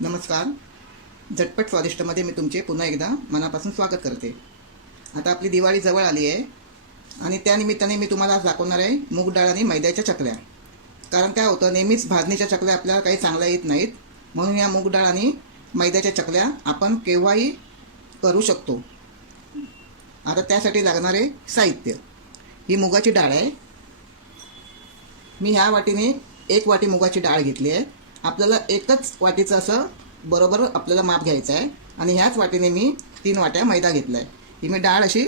नमस्कार. झटपट स्वादिष्टमध्ये मी तुमचे पुन्हा एकदा मनापासून स्वागत करते. आता आपली दिवाळी जवळ आली आहे आणि त्यानिमित्ताने मी तुम्हाला आज दाखवणार आहे मूग डाळ आणि मैद्याच्या चकल्या. कारण काय होतं, नेहमीच भाजणीच्या चकल्या आपल्याला काही चांगल्या येत नाहीत, म्हणून या मूग डाळ आणि मैद्याच्या चकल्या आपण केव्हाही करू शकतो. आता त्यासाठी लागणारे साहित्य: ही मुगाची डाळ आहे. मी ह्या वाटीने 1 वाटी मुगाची डाळ घेतली आहे. आपल्याला एकच वाटीचं असं बरोबर आपल्याला माप घ्यायचं आहे आणि ह्याच वाटीने मी 3 वाट्या मैदा घेतला आहे. ही मी डाळ अशी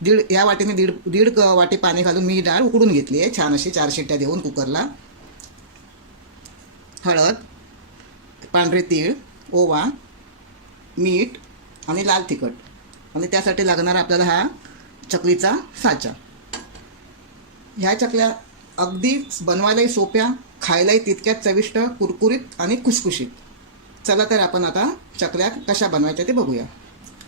ह्या वाटीने दीड वाटी पाणी घालून मी ही डाळ उकडून घेतली आहे छान अशी 4 शिट्ट्या देऊन कुकरला. हळद, पांढरे तीळ, ओवा, मीठ आणि लाल तिखट. आणि त्यासाठी लागणारा आपल्याला हा चकलीचा साचा. ह्या चकल्या अगदी बनवायलाही सोप्या, खायलाही तितक्याच चविष्ट, कुरकुरीत आणि खुसखुशीत. चला तर आपण आता चकल्या कशा बनवायच्या ते बघूया.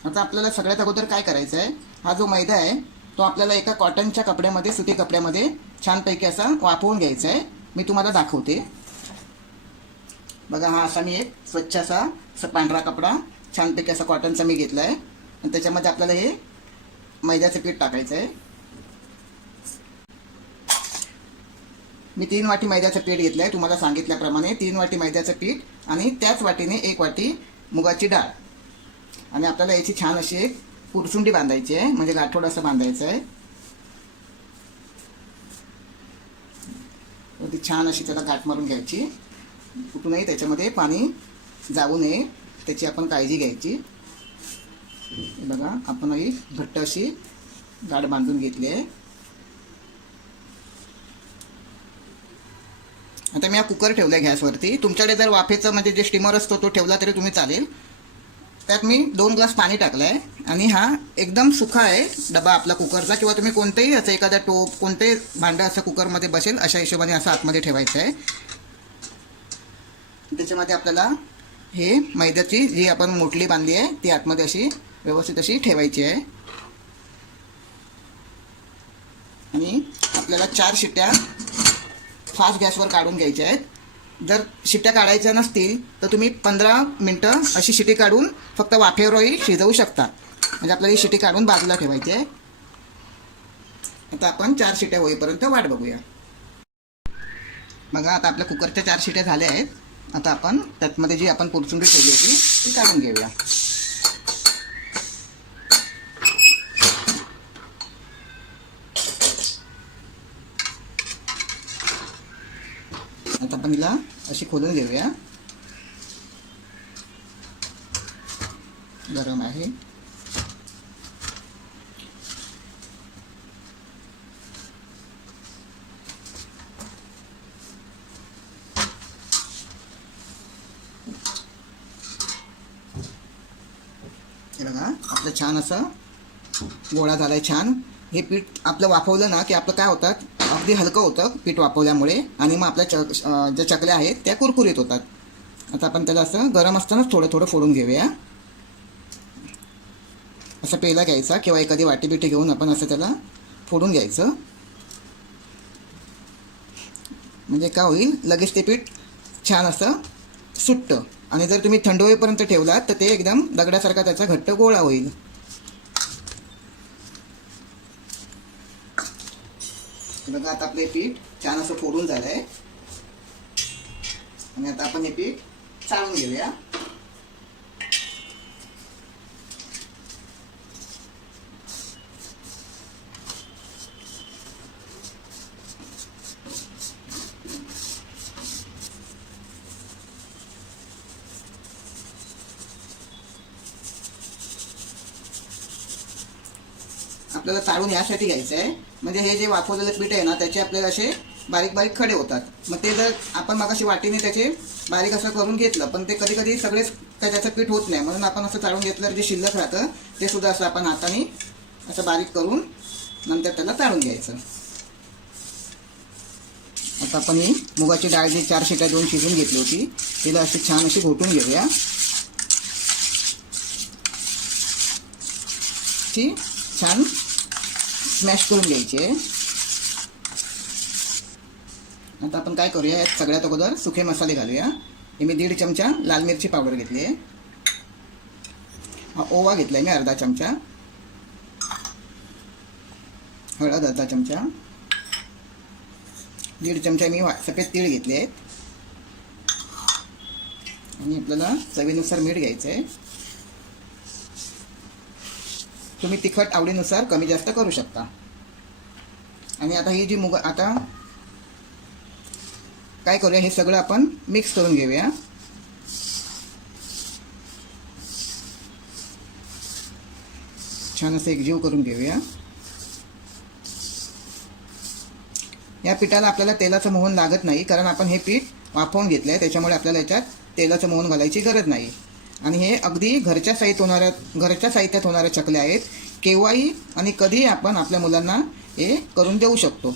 आता आपल्याला सगळ्यात अगोदर काय करायचं आहे, हा जो मैदा आहे तो आपल्याला एका कॉटनच्या कपड्यामध्ये, सुती कपड्यामध्ये छानपैकी असा वाफवून घ्यायचा आहे. मी तुम्हाला दाखवते. बघा, हा असा मी एक स्वच्छ असा पांढरा कपडा छानपैकी असा कॉटनचा मी घेतला आहे आणि त्याच्यामध्ये आपल्याला हे मैद्याचं पीठ टाकायचं आहे. मी 3 वाटी मैद्याचं पीठ घेतलं आहे, तुम्हाला सांगितल्याप्रमाणे 3 वाटी मैद्याचं पीठ आणि त्याच वाटीने 1 वाटी मुगाची डाळ. आणि आपल्याला याची छान अशी एक पुरसुंडी बांधायची आहे, म्हणजे गाठोड असं बांधायचं आहे. ती छान अशी त्याला गाठ मारून घ्यायची. कुठूनही त्याच्यामध्ये पाणी जाऊ नये त्याची आपण काळजी घ्यायची. बघा, आपण ही घट्ट अशी गाठ बांधून घेतली आहे. आता मी हा कुकर ठेवला आहे गॅसवरती. तुमच्याकडे जर वाफेचं म्हणजे जे स्टीमर असतो तो ठेवला तरी तुम्ही चालेल. त्यात मी 2 ग्लास पाणी टाकलं आहे आणि हा एकदम सुखा आहे डबा आपला कुकरचा, किंवा तुम्ही कोणतेही असं एखादा टोप, कोणतेही भांडं असं कुकरमध्ये बसेल अशा हिशोबाने असं आतमध्ये ठेवायचं आहे. त्याच्यामध्ये आपल्याला हे मैद्याची जी आपण मोटली बांधली आहे ती आतमध्ये अशी व्यवस्थित अशी ठेवायची आहे. आणि आपल्याला 4 शिट्ट्या फास्ट गॅसवर काढून घ्यायच्या आहेत. जर शिट्ट्या काढायच्या नसतील तर तुम्ही 15 मिनटं अशी शिट्टी काढून फक्त वाफेवरही शिजवू शकता. म्हणजे आपल्याला ही शिट्टी काढून बाजूला ठेवायची आहे. आता आपण 4 शिट्ट्या होईपर्यंत वाट बघूया. बघा, आता आपल्या कुकरच्या 4 शिट्ट्या झाल्या आहेत. आता आपण त्यातमध्ये जी आपण पुरचुंडी ठेवली होती ती काढून घेऊया. आता आपण हिला अशी खोलून घेऊया. गरम आहे. हे बघा, आपलं छान असं गोळा झाला आहे. छान हे पीठ आपलं वाफवलं ना की आपलं काय होतं, अगदी हलकं होतं पीठ वाफवल्यामुळे, आणि मग आपल्या ज्या चकल्या आहेत त्या कुरकुरीत होतात. आता आपण त्याला असं गरम असतानाच थोडं थोडं फोडून घेऊया. असं पेला घ्यायचा किंवा एखादी वाटी बिटी घेऊन आपण असं त्याला फोडून घ्यायचं. म्हणजे काय होईल, लगेच ते पीठ छान असं सुटतं. आणि जर तुम्ही थंड होईपर्यंत ठेवलात तर ते एकदम दगडासारखा त्याचा घट्ट गोळा होईल. बघा, आता आपले पीठ छान असं फोडून झालं आहे. आणि आता आपण हे पीठ चाळून घेऊया. आपल्याला चाळून यासाठी घ्यायचं आहे, म्हणजे हे जे वाफवलेलं पीठ आहे ना त्याचे आपल्याला असे बारीक बारीक खडे होतात. मग ते जर आपण मगाशी वाटीने त्याचे बारीक असं करून घेतलं, पण ते कधी कधी सगळेच काय त्याचं पीठ होत नाही, म्हणून आपण असं चाळून घेतलं जे शिल्लक राहतं ते सुद्धा असं आपण हाताने असं बारीक करून नंतर त्याला चाळून घ्यायचं. आता आपण ही मुगाची डाळ जी 4 शिट्ट्या देऊन शिजून घेतली होती तिला अशी छान अशी घोटून घेऊया. ती छान स्मॅश करून घ्यायची आहे. आता आपण काय करूया, यात सगळ्यात अगोदर सुके मसाले घालूया. हे मी 1.5 चमचा लाल मिरची पावडर घेतली आहे. ओवा घेतला आहे मी अर्धा चमचा. हळद अर्धा चमचा. 1.5 चमचा मी सफेद तीळ घेतले आहेत. आणि आपल्याला चवीनुसार मीठ घ्यायचं आहे. तुम्ही तिखट आवडीनुसार कमी जास्त करू शकता. आणि आता ही जी आता काय करूया, हे सगळं आपण मिक्स करून घेऊया. छान असं एकजीव करून घेऊया. या पिठाला आपल्याला तेलाचं मोहन लागत नाही, कारण आपण हे पीठ वाफवून घेतलं आहे, त्याच्यामुळे आपल्याला याच्यात तेलाचं मोहन घालायची गरज नाही. आणि हे अगदी घरच्या साहित्यात होणाऱ्या चकल्या आहेत. केव्हाही आणि कधीही आपण आपल्या मुलांना हे करून देऊ शकतो.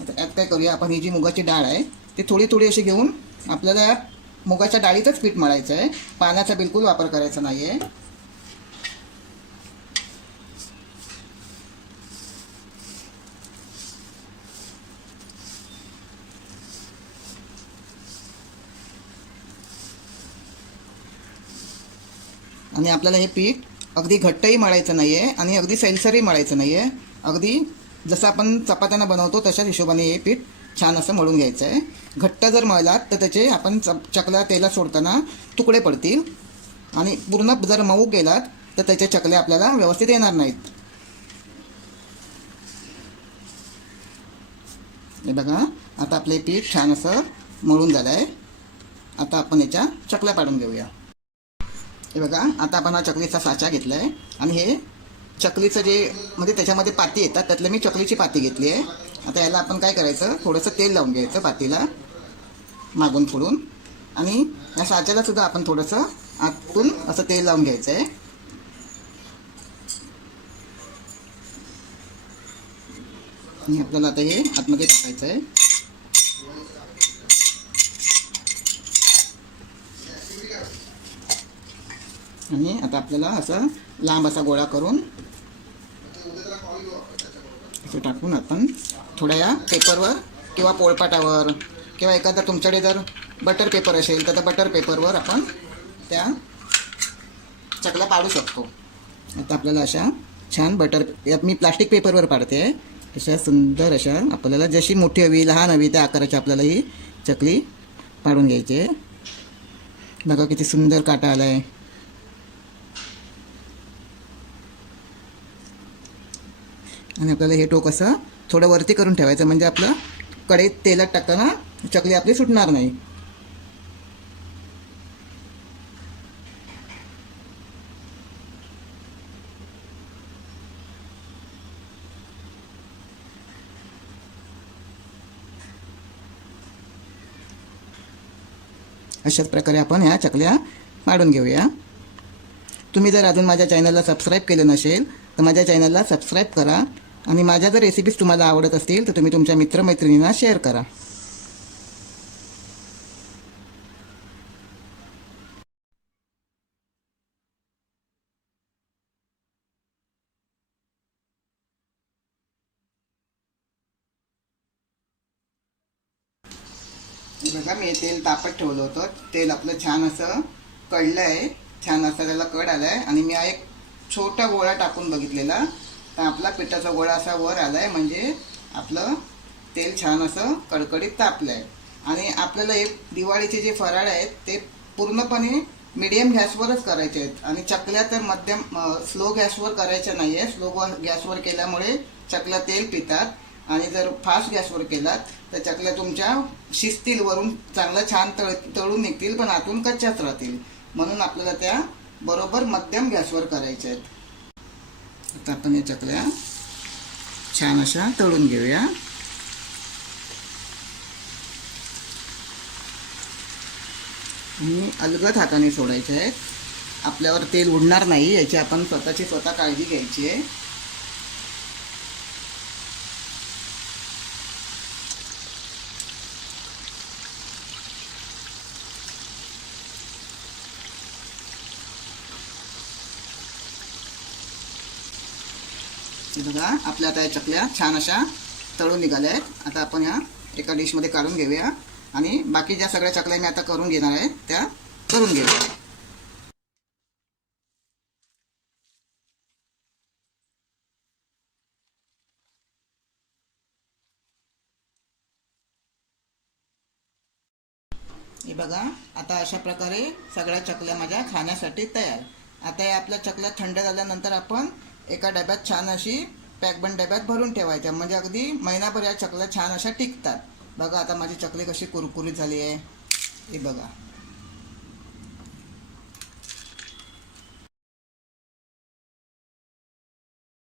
आता यात काय करूया, आपण ही जी मुगाची डाळ आहे ती थोडी थोडी अशी घेऊन आपल्याला मुगाच्या डाळीतच पीठ मळायचं आहे. पाण्याचा बिलकुल वापर करायचा नाही आहे. आणि आपल्याला हे पीठ अगदी घट्टही मळायचं नाही आहे आणि अगदी सैलसरही मळायचं नाही आहे. अगदी जसं आपण चपात्यांना बनवतो तशाच हिशोबाने हे पीठ छान असं मळून घ्यायचं आहे. घट्ट जर मळलात तर त्याचे आपण चकल्या तेलात सोडताना तुकडे पडतील. आणि पूर्ण जर मऊ केलात तर त्याच्या चकल्या आपल्याला व्यवस्थित येणार नाहीत. हे बघा, आता आपले पीठ छान असं मळून झालं आहे. आता आपण याच्या चकल्या पाडून घेऊया. हे बघा, आता आपण हा चकलीचा साचा घेतला आहे आणि हे चकलीचं जे म्हणजे त्याच्यामध्ये पाती येतात त्यातलं मी चकलीची पाती घेतली आहे. आता याला आपण काय करायचं, थोडंसं तेल लावून घ्यायचं पातीला मागून पुढून. आणि या साच्याला सुद्धा आपण थोडंसं आतून असं तेल लावून घ्यायचं आहे. आणि आपल्याला आता हे आतमध्ये टाकायचं आहे. आणि आता आपल्याला असं लांब असा गोळा करून असं टाकून आपण थोड्या या पेपरवर किंवा पोळपाटावर किंवा एखादा तुमच्याकडे जर बटर पेपर असेल तर त्या बटर पेपरवर आपण त्या चकल्या पाडू शकतो. आता आपल्याला अशा छान मी प्लास्टिक पेपरवर पाडते आहे. अशा सुंदर अशा आपल्याला जशी मोठी हवी लहान हवी त्या आकाराची आपल्याला ही चकली पाडून घ्यायची आहे. बघा किती सुंदर काटा आला आहे. आणि आपल्याला हे टोक असं थोडं वरती करून ठेवायचं, म्हणजे आपलं कढईत तेलात टाकताना चकली आपली सुटणार नाही. अशाच प्रकारे आपण ह्या चकल्या पाडून घेऊया. तुम्ही जर अजून माझ्या चॅनलला सबस्क्राईब केलं नसेल तर माझ्या चॅनलला सबस्क्राईब करा. आणि माझ्या जर रेसिपीज तुम्हाला आवडत असतील तर तुम्ही तुमच्या मित्रमैत्रिणींना शेअर करा. बघा, मी तेल तापत ठेवलं होतं. तेल आपलं छान असं कढलं आहे. छान असं त्याला कड आला आहे. आणि मी हा एक छोटा गोळा टाकून बघितलेला तर आपला पिठाचा गोळा असा वर आला आहे, म्हणजे आपलं तेल छान असं कडकडीत तापलं आहे. आणि आपल्याला हे दिवाळीचे जे फराळ आहेत ते पूर्णपणे मीडियम गॅसवरच करायचे आहेत. आणि चकल्या तर मध्यम स्लो गॅसवर करायच्या नाही आहे. स्लो गॅसवर केल्यामुळे चकल्या तेल पितात. आणि जर फास्ट गॅसवर केलात तर चकल्या तुमच्या शिजतील, वरून चांगलं छान तळून निघतील, पण आतून कच्च्याच राहतील. म्हणून आपल्याला त्या बरोबर मध्यम गॅसवर करायच्या आहेत. आता आपण या चकल्या छान अशा तळून घेऊया. आणि अलगद हाताने सोडायच्या आहेत. आपल्यावर तेल उडणार नाही याची आपण स्वतः काळजी घ्यायची आहे. बघा, आपल्या आता या चकल्या छान अशा तळून निघाल्या आहेत. आता आपण ह्या एका डिशमध्ये काढून घेऊया. आणि बाकी ज्या सगळ्या चकल्या मी आता करून घेणार आहे त्या करून घेऊ. हे बघा, आता अशा प्रकारे सगळ्या चकल्या माझ्या खाण्यासाठी तयार. आता या आपल्या चकल्या थंड झाल्यानंतर आपण एका डब्यात छान अशी पॅकबंद डब्यात भरून ठेवायच्या, म्हणजे अगदी महिनाभर या चकल्या छान अशा टिकतात. बघा आता माझी चकली कशी कुरकुरीत झाली आहे, हे बघा.